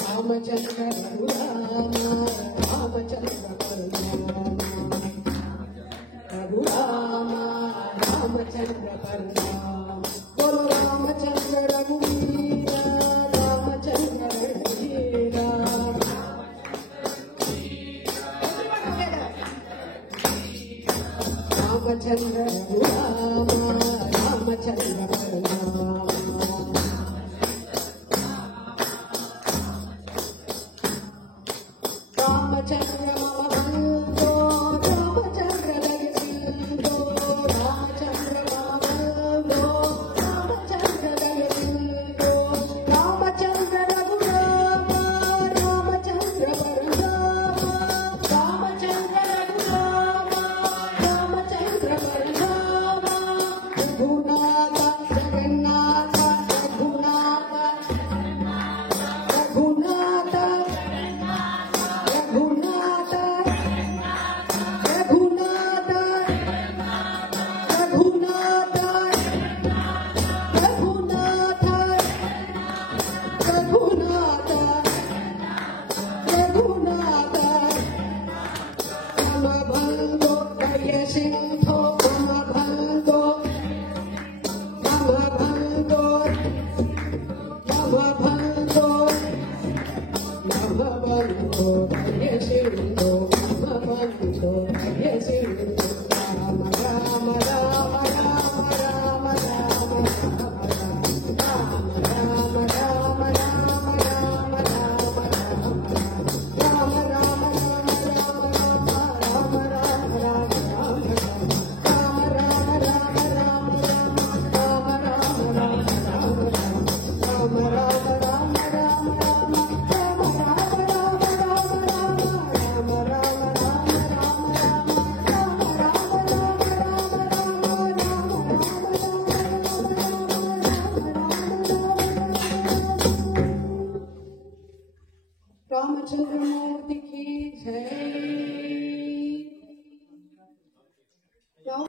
रामचंद्र रघुराम रामचंद्र रघुराम रामचंद्र परनाम बोलो रामचंद्र रघुवीर रामचंद्र रघुवीर रामचंद्र रघुराम रामचंद्र परनाम रामचंद्र मम बंधो रामचंद्र जगसिंधो रामचंद्र मम बंधो रामचंद्र जगसिंधो रामचंद्र रघुराम रामचंद्र परनाम रामचंद्र रघुराम रामचंद्र परनाम रघुनाथ जगन्नाथ रघुनाथ रघुनाथ रामचंद्र मूर्ति की जय।